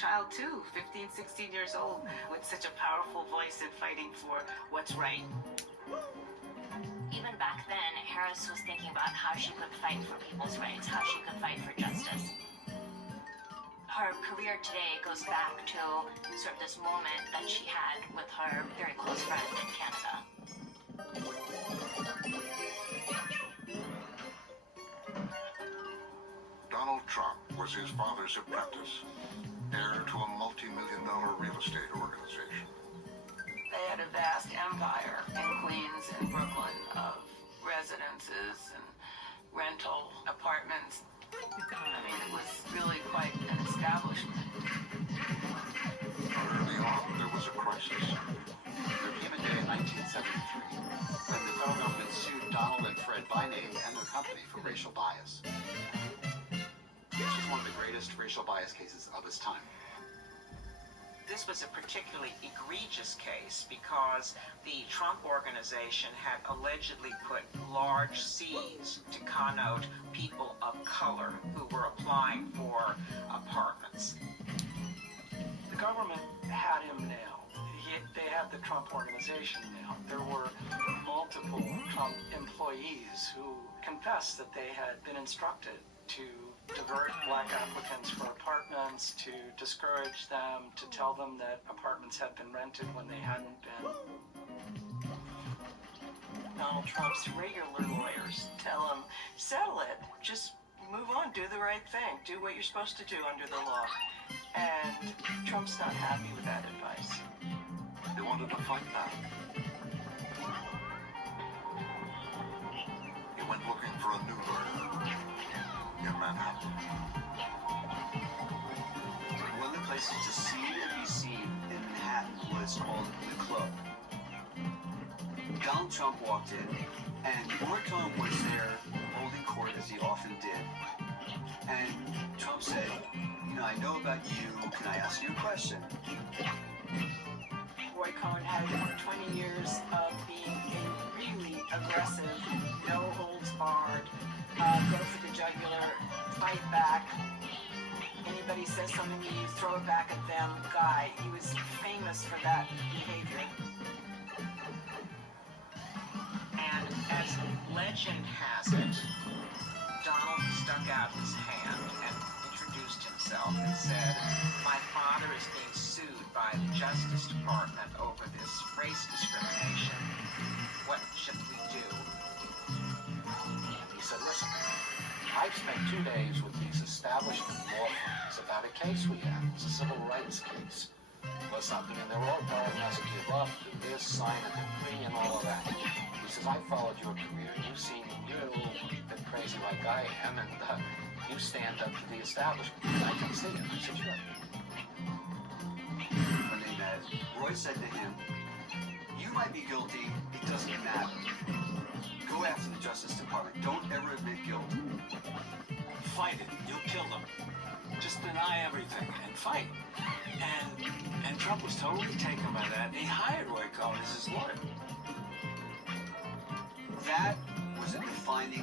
child too, 15, 16 years old, with such a powerful voice and fighting for what's right. Even back then, Harris was thinking about how she could fight for people's rights, how she could fight for justice. Her career today goes back to sort of this moment that she had with her very close friend in Canada. Donald Trump was his father's apprentice, heir to a multi-million-dollar real estate organization. They had a vast empire in Queens and Brooklyn of residences and rental apartments. I mean, it was really quite an establishment. Early on, there was a crisis. There came a day in 1973 when the federal government sued Donald and Fred by name and their company for racial bias. This was one of the greatest racial bias cases of its time. This was a particularly egregious case because the Trump organization had allegedly put large C's to connote people of color who were applying for apartments. The government had him nailed. They had the Trump organization nailed. There were multiple Trump employees who confessed that they had been instructed to divert black applicants for apartments, to discourage them, to tell them that apartments had been rented when they hadn't been. Donald Trump's regular lawyers tell him, settle it, just move on, do the right thing, do what you're supposed to do under the law. And Trump's not happy with that advice. He wanted to fight back. He went looking for a new lawyer in Manhattan. One of the places to see and be seen in Manhattan was called The Club. Donald Trump walked in, and Cohn was there holding court as he often did. And Trump said, I know about you. Can I ask you a question? Cohn had 20 years of being a really aggressive, no holds barred, go for the jugular, fight back. Anybody says something to you, throw it back at them guy. He was famous for that behavior. And as legend has it, Donald stuck out his hand and introduced himself and said, my father is being sued by the Justice Department over this race discrimination. What should we do? He said, listen, I've spent 2 days with these establishment law firms about a case we have. It's a civil rights case. Or something, and they're all telling us to give up, do this, sign a decree, and all of that. He says, I followed your career. You've seen, you're a little bit crazy like I am, and you stand up to the establishment. And I can see it. I said, sure. When they met, Roy said to him, you might be guilty, it doesn't matter. Go after the Justice Department. Don't ever admit guilt. Fight it. You'll kill them. Just deny everything and fight. And Trump was totally taken by that. He hired Roy Cohn as his lawyer. That was a defining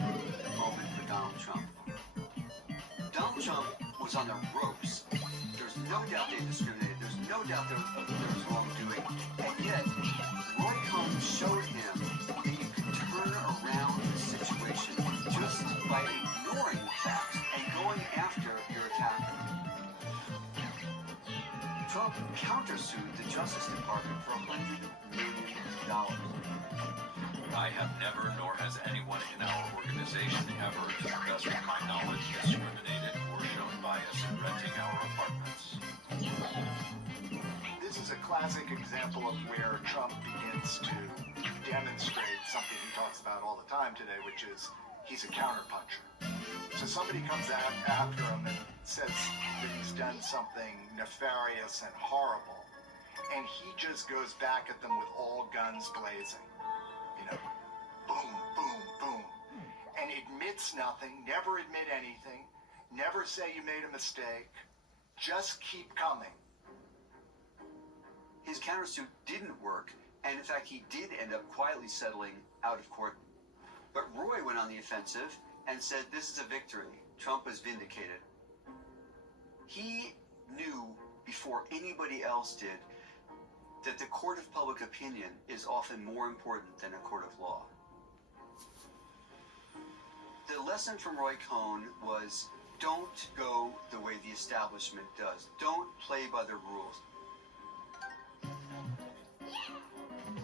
moment for Donald Trump. Donald Trump was on the ropes. There's no doubt they discriminated. There's no doubt there was wrongdoing. And yet, Roy Cohn showed him that you could turn around the situation just by ignoring the facts and going after your attacker. Trump countersued the Justice Department for $100 million. I have never, nor has anyone in our organization ever, to the best of my knowledge, discriminated or shown bias in renting our apartments. This is a classic example of where Trump begins to demonstrate something he talks about all the time today, which is he's a counterpuncher. So somebody comes out after him and says that he's done something nefarious and horrible, and he just goes back at them with all guns blazing. Boom, boom, boom. And admits nothing, never admit anything, never say you made a mistake, just keep coming. His countersuit didn't work, and in fact, he did end up quietly settling out of court. But Roy went on the offensive and said, this is a victory. Trump was vindicated. He knew before anybody else did that the court of public opinion is often more important than a court of law. The lesson from Roy Cohn was don't go the way the establishment does. Don't play by the rules.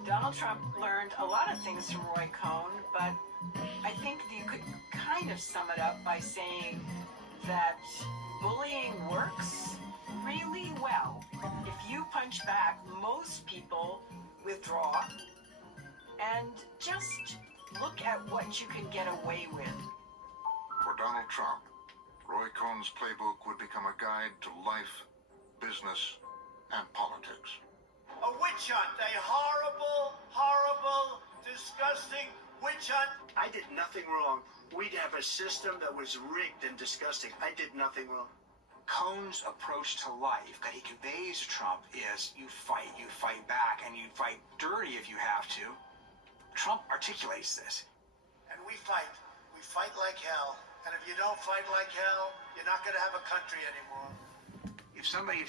Donald Trump learned a lot of things from Roy Cohn, but I think you could kind of sum it up by saying that bullying works really well. If you punch back, most people withdraw and just look at what you can get away with. For Donald Trump, Roy Cohn's playbook would become a guide to life, business, and politics. A witch hunt, a horrible, horrible, disgusting witch hunt. I did nothing wrong. We'd have a system that was rigged and disgusting. I did nothing wrong. Cohn's approach to life that he conveys to Trump is you fight back, and you fight dirty if you have to. Trump articulates this. And we fight. We fight like hell. And if you don't fight like hell, you're not going to have a country anymore. If somebody